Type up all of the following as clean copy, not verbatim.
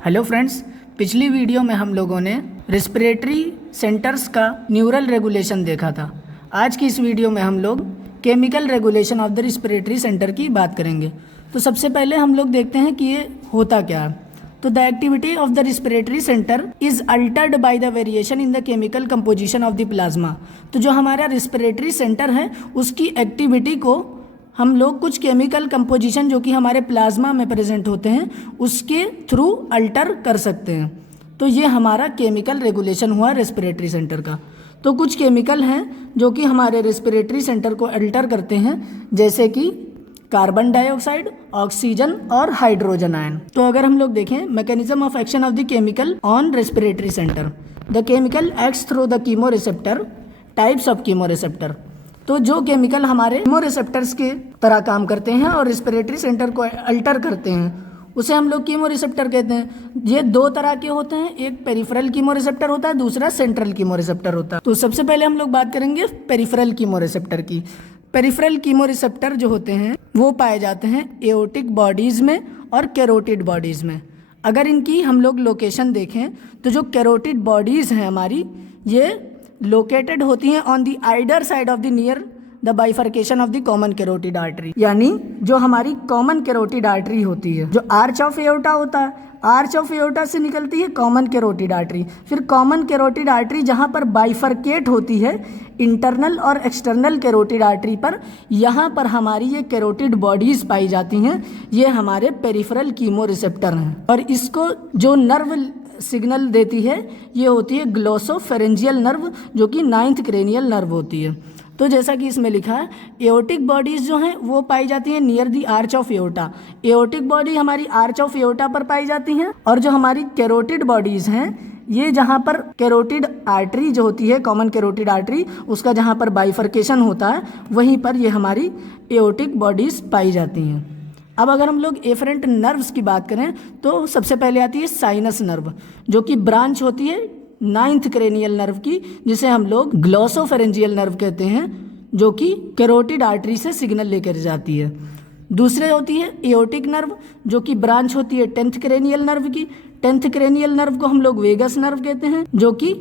Hello friends, पिछली video में हम लोगों ने रेस्पिरेटरी सेंटर्स का न्यूरल रेगुलेशन देखा था। आज की इस वीडियो में हम लोग chemical regulation of the respiratory centre की बात करेंगे। तो सबसे पहले हम लोग देखते हैं कि ये होता क्या है। तो the activity of the respiratory centre is Altered by the variation in the chemical composition of the plasma. तो जो हमारा रेस्पिरेटरी सेंटर है उसकी एक्टिविटी को हम लोग कुछ केमिकल कंपोजिशन जो कि हमारे प्लाज्मा में प्रेजेंट होते हैं उसके थ्रू अल्टर कर सकते हैं। तो ये हमारा केमिकल रेगुलेशन हुआ रेस्पिरेटरी सेंटर का। तो कुछ केमिकल हैं जो कि हमारे रेस्पिरेटरी सेंटर को अल्टर करते हैं, जैसे कि कार्बन डाइऑक्साइड, ऑक्सीजन और हाइड्रोजन आयन। तो अगर हम लोग देखें mechanism of action of the chemical on respiratory centre, the chemical acts through the chemo receptor, types of chemo receptor. तो जो केमिकल हमारे कीमो रिसेप्टर्स के तरह काम करते हैं और रेस्पिरेटरी सेंटर को अल्टर करते हैं उसे हम लोग कीमो रिसेप्टर कहते हैं। ये दो तरह के होते हैं, एक पेरिफेरल कीमो रिसेप्टर होता है, दूसरा सेंट्रल कीमो रिसेप्टर होता है। तो सबसे पहले हम लोग बात करेंगे पेरिफेरल कीमो रिसेप्टर की। पेरिफेरल कीमो रिसेप्टर जो होते हैं वो पाए जाते हैं एओर्टिक बॉडीज़ में और कैरोटिड बॉडीज़ में। अगर इनकी हम लोग लोकेशन देखें तो जो कैरोटिड बॉडीज़ हैं हमारी, ये लोकेटेड होती हैं on the आइडर side of the near the bifurcation of the common carotid artery. यानी जो हमारी कॉमन कैरोटिड आर्टरी होती है, जो आर्च ऑफ एओर्टा होता है, आर्च ऑफ एओर्टा से निकलती है कॉमन कैरोटिड आर्टरी। फिर कॉमन कैरोटिड आर्टरी जहाँ पर बाइफर्केट होती है इंटरनल और एक्सटर्नल कैरोटिड आर्टरी पर, यहाँ पर हमारी ये कैरोटिड बॉडीज़ पाई जाती हैं। ये हमारे पेरिफेरल कीमो रिसेप्टर हैं और इसको जो नर्व सिग्नल देती है ये होती है ग्लोसोफेरेंजियल नर्व, जो कि 9th क्रेनियल नर्व होती है। तो जैसा कि इसमें लिखा है एओर्टिक बॉडीज़ जो हैं वो पाई जाती हैं near the arch of aorta. Aortic body हमारी आर्च ऑफ एओर्टा पर पाई जाती हैं और जो हमारी कैरोटिड बॉडीज़ हैं ये जहाँ पर कैरोटिड आर्टरी जो होती है कॉमन कैरोटिड आर्टरी, उसका जहाँ पर बाइफर्केशन होता है वहीं पर ये हमारी एओर्टिक बॉडीज़ पाई जाती हैं। अब अगर हम लोग एफरेंट नर्व्स की बात करें तो सबसे पहले आती है साइनस नर्व, जो कि ब्रांच होती है 9th क्रेनियल नर्व की, जिसे हम लोग ग्लोसोफेरेंजियल नर्व कहते हैं, जो कि कैरोटिड आर्टरी से सिग्नल लेकर जाती है। दूसरे होती है एओर्टिक नर्व, जो कि ब्रांच होती है 10th क्रेनियल नर्व की। 10th क्रेनियल नर्व को हम लोग वेगस नर्व कहते हैं, जो कि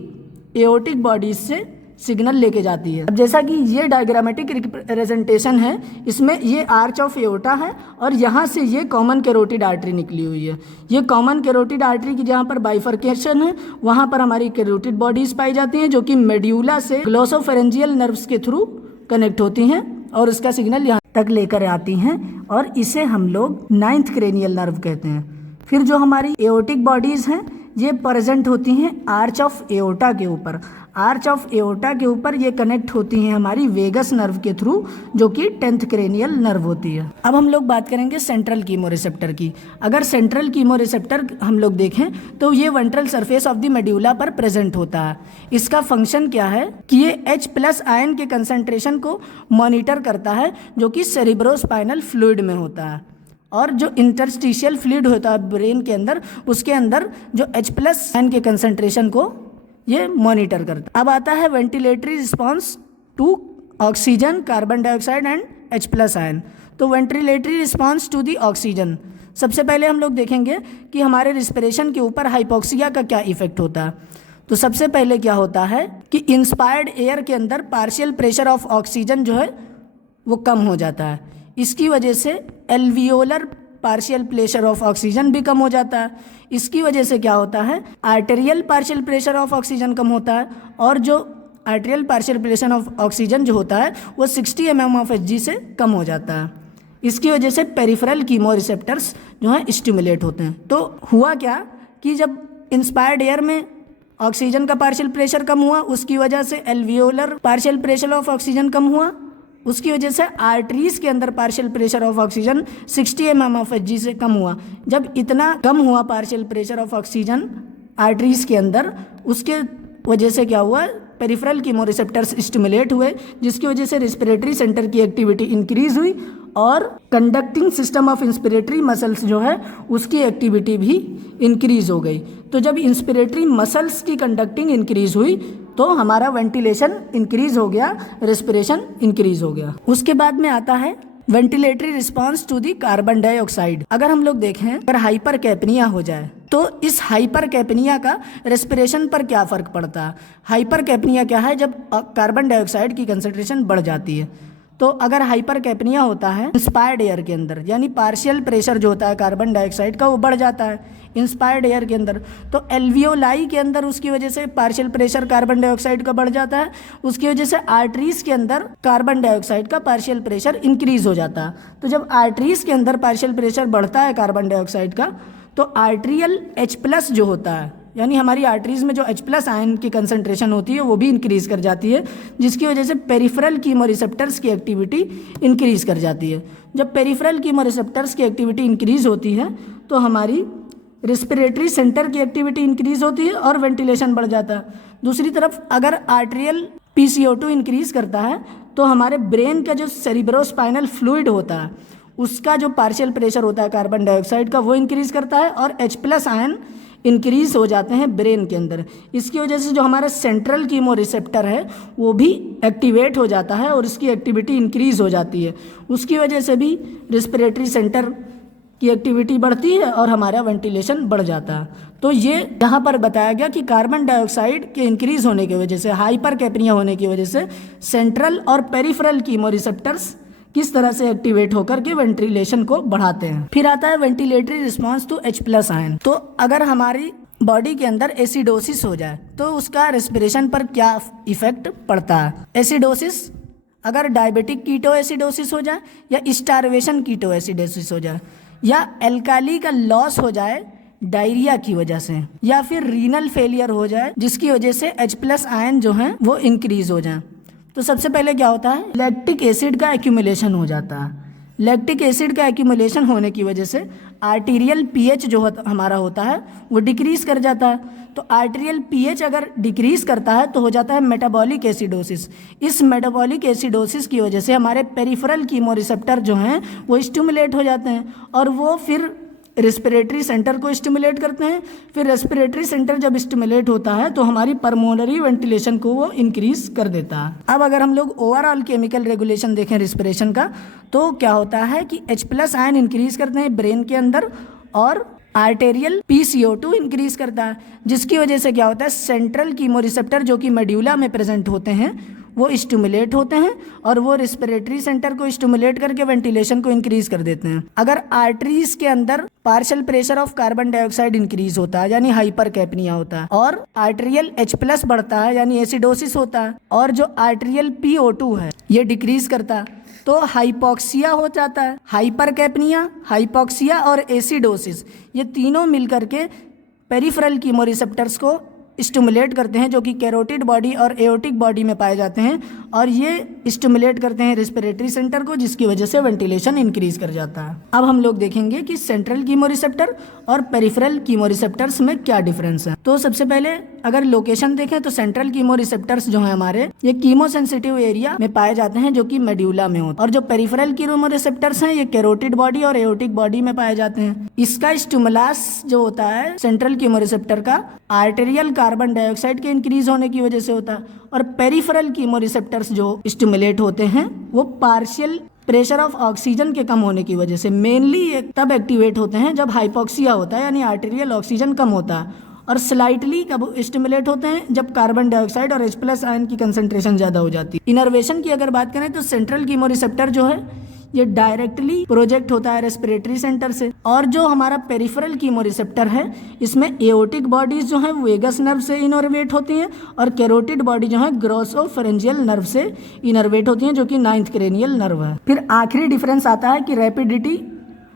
एओर्टिक बॉडीज से सिग्नल लेके जाती है। अब जैसा कि ये डायग्रामेटिक रिप्रेजेंटेशन है, इसमें ये आर्च ऑफ एओर्टा है और यहाँ से ये कॉमन कैरोटिड आर्टरी निकली हुई है। ये कॉमन कैरोटिड आर्टरी की जहाँ पर बाइफर्केशन है वहाँ पर हमारी कैरोटिड बॉडीज पाई जाती हैं, जो कि मेड्यूला से ग्लोसोफेरेंजियल नर्व्स के थ्रू कनेक्ट होती हैं और उसका सिग्नल यहाँ तक लेकर आती हैं और इसे हम लोग 9th क्रेनियल नर्व कहते हैं। फिर जो हमारी एओर्टिक बॉडीज हैं ये प्रेजेंट होती हैं आर्च ऑफ एओर्टा के ऊपर। आर्च ऑफ एओर्टा के ऊपर ये कनेक्ट होती हैं हमारी वेगस नर्व के थ्रू, जो कि 10th क्रेनियल नर्व होती है। अब हम लोग बात करेंगे सेंट्रल कीमो रिसेप्टर की। अगर सेंट्रल कीमो रिसेप्टर हम लोग देखें तो ये ventral surface of the medulla पर प्रेजेंट होता है। इसका फंक्शन क्या है कि ये H+ आयन के कंसंट्रेशन को मॉनिटर करता है, जो कि सेरिब्रोस्पाइनल फ्लूइड में होता है। और जो इंटरस्टिशियल फ्लूइड होता है ब्रेन के अंदर, उसके अंदर जो H+ आयन के कंसंट्रेशन को ये मॉनिटर करता है। अब आता है ventilatory response to oxygen, carbon dioxide and H+ ion. तो ventilatory response to the oxygen, सबसे पहले हम लोग देखेंगे कि हमारे रिस्पिरेशन के ऊपर हाइपोक्सिया का क्या इफेक्ट होता है। तो सबसे पहले क्या होता है कि इंस्पायर्ड एयर के अंदर पार्शियल प्रेशर ऑफ ऑक्सीजन जो है वो कम हो जाता है। इसकी वजह से alveolar partial pressure of oxygen भी कम हो जाता है। इसकी वजह से क्या होता है, arterial partial pressure of oxygen कम होता है और जो arterial partial pressure of oxygen जो होता है वो 60 mm/Hg से कम हो जाता है। इसकी वजह से पेरिफेरल कीमो रिसेप्टर्स जो हैं स्टिमुलेट होते हैं। तो हुआ क्या कि जब इंस्पायर्ड एयर में ऑक्सीजन का पार्शियल प्रेशर कम हुआ, उसकी वजह से alveolar partial pressure of oxygen कम हुआ, उसकी वजह से आर्टरीज के अंदर partial pressure of oxygen 60 mm/Hg से कम हुआ। जब इतना कम हुआ partial pressure of oxygen arteries के अंदर, उसके वजह से क्या हुआ, पेरिफेरल कीमो रिसेप्टर्स स्टिमुलेट हुए, जिसकी वजह से रेस्पिरेटरी सेंटर की एक्टिविटी इंक्रीज हुई और conducting system of inspiratory muscles जो है उसकी एक्टिविटी भी इंक्रीज हो गई। तो जब इंस्पिरेटरी मसल्स की कंडक्टिंग इंक्रीज हुई तो हमारा वेंटिलेशन इंक्रीज हो गया, रेस्पिरेशन इंक्रीज हो गया। उसके बाद में आता है ventilatory response to the carbon dioxide. अगर हम लोग देखें, अगर हाइपर कैपनिया हो जाए तो इस हाइपर कैपनिया का रेस्पिरेशन पर क्या फ़र्क पड़ता है। हाइपर कैपनिया क्या है, जब कार्बन डाइऑक्साइड की कंसंट्रेशन बढ़ जाती है। तो अगर हाइपर कैपनिया होता है इंस्पायर्ड एयर के अंदर, यानी पार्शियल प्रेशर जो होता है कार्बन डाइऑक्साइड का वो बढ़ जाता है इंस्पायर्ड एयर के अंदर, तो एल्वियोलाई के अंदर उसकी वजह से पार्शियल प्रेशर कार्बन डाइऑक्साइड का बढ़ जाता है। उसकी वजह से आर्टरीज के अंदर कार्बन डाइऑक्साइड का पार्शियल प्रेशर इंक्रीज हो जाता है। तो जब आर्टरीज के अंदर पार्शियल प्रेशर बढ़ता है कार्बन डाइऑक्साइड का, तो आर्ट्रियल H+ जो होता है, यानी हमारी आर्टरीज में जो H+ आयन की कंसंट्रेशन होती है वो भी इंक्रीज कर जाती है, जिसकी वजह से पेरिफेरल कीमोरिसेप्टर्स की एक्टिविटी इंक्रीज कर जाती है। जब पेरिफेरल कीमोरिसेप्टर्स की एक्टिविटी इंक्रीज होती है तो हमारी रेस्पिरेटरी सेंटर की एक्टिविटी इंक्रीज होती है और वेंटिलेशन बढ़ जाता है। दूसरी तरफ अगर आर्ट्रियल PCO2 इंक्रीज करता है तो हमारे ब्रेन का जो सेरिब्रोस्पाइनल फ्लूइड होता है उसका जो पार्शियल प्रेशर होता है कार्बन डाइऑक्साइड का वो इंक्रीज करता है और H+ आयन इंक्रीज हो जाते हैं ब्रेन के अंदर। इसकी वजह से जो हमारा सेंट्रल कीमो रिसेप्टर है वो भी एक्टिवेट हो जाता है और इसकी एक्टिविटी इंक्रीज हो जाती है। उसकी वजह से भी रेस्पिरेटरी सेंटर की एक्टिविटी बढ़ती है और हमारा वेंटिलेशन बढ़ जाता है। तो ये यहाँ पर बताया गया कि कार्बन डाइऑक्साइड के इंक्रीज होने की वजह से, हाइपर कैपनिया होने की वजह से सेंट्रल और पेरिफेरल कीमो रिसेप्टर्स किस तरह से एक्टिवेट होकर के वेंटिलेशन को बढ़ाते हैं। फिर आता है ventilatory response to H+ ion. तो अगर हमारी बॉडी के अंदर एसिडोसिस हो जाए तो उसका रेस्पिरेशन पर क्या इफेक्ट पड़ता है। एसिडोसिस अगर डायबिटिक कीटो एसिडोसिस हो जाए या स्टार्वेशन कीटो एसिडोसिस हो जाए या एल्काली का लॉस हो जाए डायरिया की वजह से या फिर रीनल फेलियर हो जाए जिसकी वजह से H+ आयन जो है वो इंक्रीज हो जाए, तो सबसे पहले क्या होता है, लैक्टिक एसिड का एक्यूमुलेशन हो जाता है। लैक्टिक एसिड का एक्यूमुलेशन होने की वजह से आर्टीरियल pH जो हमारा होता है वो डिक्रीज कर जाता है। तो आर्टीरियल pH अगर डिक्रीज करता है तो हो जाता है मेटाबॉलिक एसिडोसिस। इस मेटाबॉलिक एसिडोसिस की वजह से हमारे पेरिफेरल कीमोरिसेप्टर जो हैं वो स्टिमुलेट हो जाते हैं और वो फिर रेस्पिरेटरी सेंटर को स्टिमुलेट करते हैं। फिर रेस्पिरेटरी सेंटर जब स्टिमुलेट होता है तो हमारी पल्मोनरी वेंटिलेशन को वो इंक्रीज कर देता है। अब अगर हम लोग ओवरऑल केमिकल रेगुलेशन देखें रेस्पिरेशन का, तो क्या होता है कि H+ आयन इंक्रीज करते हैं ब्रेन के अंदर और आर्टेरियल PCO2 इंक्रीज करता है, जिसकी वजह से क्या होता है, सेंट्रल कीमोरिसेप्टर जो कि मेड्यूला में प्रेजेंट होते हैं वो स्टिमुलेट होते हैं और वो रेस्पिरेटरी सेंटर को स्टिमुलेट करके वेंटिलेशन को इंक्रीज कर देते हैं। अगर आर्टरीज के अंदर partial pressure of carbon dioxide increase होता है यानी हाइपर कैपनिया होता है और आर्टेरियल H+ बढ़ता है यानी एसिडोसिस होता है और जो आर्टेरियल PO2 है ये डिक्रीज करता है तो हाइपोक्सिया हो जाता है। हाइपर कैपनिया, हाइपोक्सिया और एसिडोसिस ये तीनों मिलकर के पेरिफेरल कीमोरिसेप्टर्स को स्टिमुलेट करते हैं जो कि कैरोटिड बॉडी और एओटिक बॉडी में पाए जाते हैं और ये स्टिमुलेट करते हैं रेस्पिरेटरी सेंटर को, जिसकी वजह से वेंटिलेशन इंक्रीज कर जाता है। अब हम लोग देखेंगे कि सेंट्रल कीमोरिसेप्टर और पेरिफेरल कीमोरिसेप्टर्स में क्या डिफरेंस है। तो सबसे पहले अगर लोकेशन देखें तो सेंट्रल कीमोरिसेप्टर्स जो है हमारे ये कीमो सेंसिटिव एरिया में पाए जाते हैं जो कि मेड्यूला में होता है और जो पेरिफेरल कीमोरिसेप्टर्स हैं ये कैरोटिड बॉडी और एओटिक बॉडी में पाए जाते हैं। इसका स्टिमुलस जो होता है सेंट्रल कीमोरिसेप्टर का आर्टेरियल कार्बन डाइऑक्साइड के इंक्रीज होने की वजह से होता है और पेरिफेरल कीमोरिसेप्टर्स जो स्टिमुलेट होते हैं वो पार्शियल प्रेशर ऑफ ऑक्सीजन के कम होने की वजह से मेनली तब एक्टिवेट होते हैं जब हाइपोक्सिया होता है यानी आर्टेरियल ऑक्सीजन कम होता है और स्लाइटली कब स्टिमुलेट होते हैं जब कार्बन डाइऑक्साइड और H+ आयन की कंसंट्रेशन ज़्यादा हो जाती है। इनर्वेशन की अगर बात करें तो सेंट्रल कीमोरिसेप्टर जो है ये डायरेक्टली प्रोजेक्ट होता है रेस्पिरेटरी सेंटर से और जो हमारा पेरिफेरल कीमोरिसेप्टर है इसमें एओटिक बॉडीज जो है वेगस नर्व से इनर्वेट होती हैं और कैरोटिड बॉडी जो है ग्रोसोफेरेंजियल नर्व से इनर्वेट होती हैं जो कि 9th क्रेनियल नर्व है। फिर आखिरी डिफरेंस आता है कि रैपिडिटी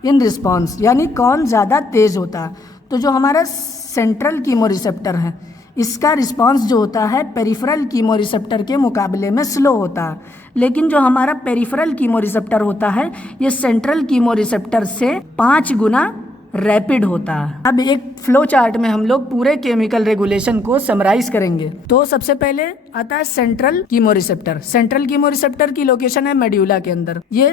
इन रिस्पॉन्स यानी कौन ज़्यादा तेज होता है। तो जो हमारा सेंट्रल कीमोरिसेप्टर है इसका रिस्पांस जो होता है पेरिफेरल कीमोरिसेप्टर के मुकाबले में स्लो होता है, लेकिन जो हमारा पेरिफेरल कीमोरिसेप्टर होता है ये सेंट्रल कीमोरिसेप्टर से 5 गुना रैपिड होता है। अब एक फ्लो चार्ट में हम लोग पूरे केमिकल रेगुलेशन को समराइज करेंगे। तो सबसे पहले आता है सेंट्रल कीमोरिसेप्टर। सेंट्रल कीमोरिसेप्टर की लोकेशन है मेड्यूला के अंदर। ये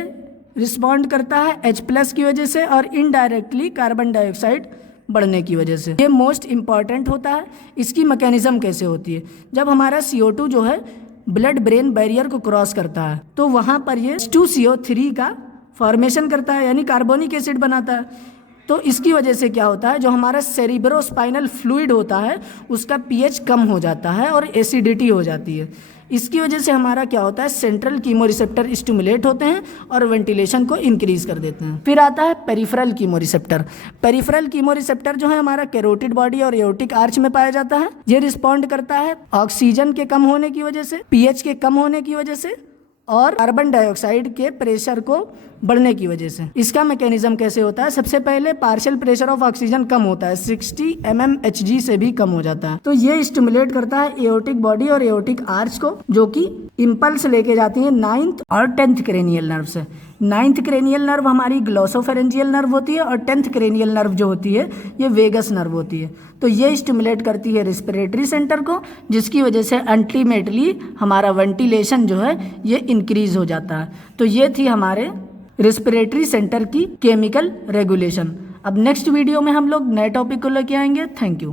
रिस्पॉन्ड करता है H+ की वजह से और इनडायरेक्टली कार्बन डाइऑक्साइड बढ़ने की वजह से। ये मोस्ट इम्पॉर्टेंट होता है। इसकी मैकेनिज्म कैसे होती है, जब हमारा CO2 जो है ब्लड ब्रेन बैरियर को क्रॉस करता है तो वहाँ पर ये H2CO3 का फॉर्मेशन करता है यानी कार्बोनिक एसिड बनाता है। तो इसकी वजह से क्या होता है, जो हमारा सेरिब्रोस्पाइनल फ्लूइड होता है उसका पीएच कम हो जाता है और एसिडिटी हो जाती है। इसकी वजह से हमारा क्या होता है, सेंट्रल कीमोरिसेप्टर स्टिमुलेट होते हैं और वेंटिलेशन को इंक्रीज कर देते हैं। फिर आता है पेरिफेरल कीमोरिसेप्टर। पेरिफेरल कीमोरिसेप्टर जो है हमारा कैरोटिड बॉडी और एओर्टिक आर्च में पाया जाता है। ये रिस्पॉन्ड करता है ऑक्सीजन के कम होने की वजह से, पीएच के कम होने की वजह से और कार्बन डाइऑक्साइड के प्रेशर को बढ़ने की वजह से। इसका मैकेनिज्म कैसे होता है, सबसे पहले पार्शियल प्रेशर ऑफ ऑक्सीजन कम होता है, 60 mmHg से भी कम हो जाता है। तो ये स्टिमुलेट करता है एओर्टिक बॉडी और एओर्टिक आर्च को, जो कि इंपल्स लेके जाती है 9th और 10th क्रेनियल नर्व से। 9th क्रेनियल नर्व हमारी ग्लोसोफेरेंजियल नर्व होती है और 10th क्रेनियल नर्व जो होती है ये वेगस नर्व होती है। तो ये स्टिमुलेट करती है रिस्पिरेटरी सेंटर को, जिसकी वजह से अल्टीमेटली हमारा वेंटिलेशन जो है ये इंक्रीज हो जाता है। तो ये थी हमारे रिस्पिरेटरी सेंटर की केमिकल रेगुलेशन। अब नेक्स्ट वीडियो में हम लोग नए टॉपिक को लेके आएंगे। Thank you.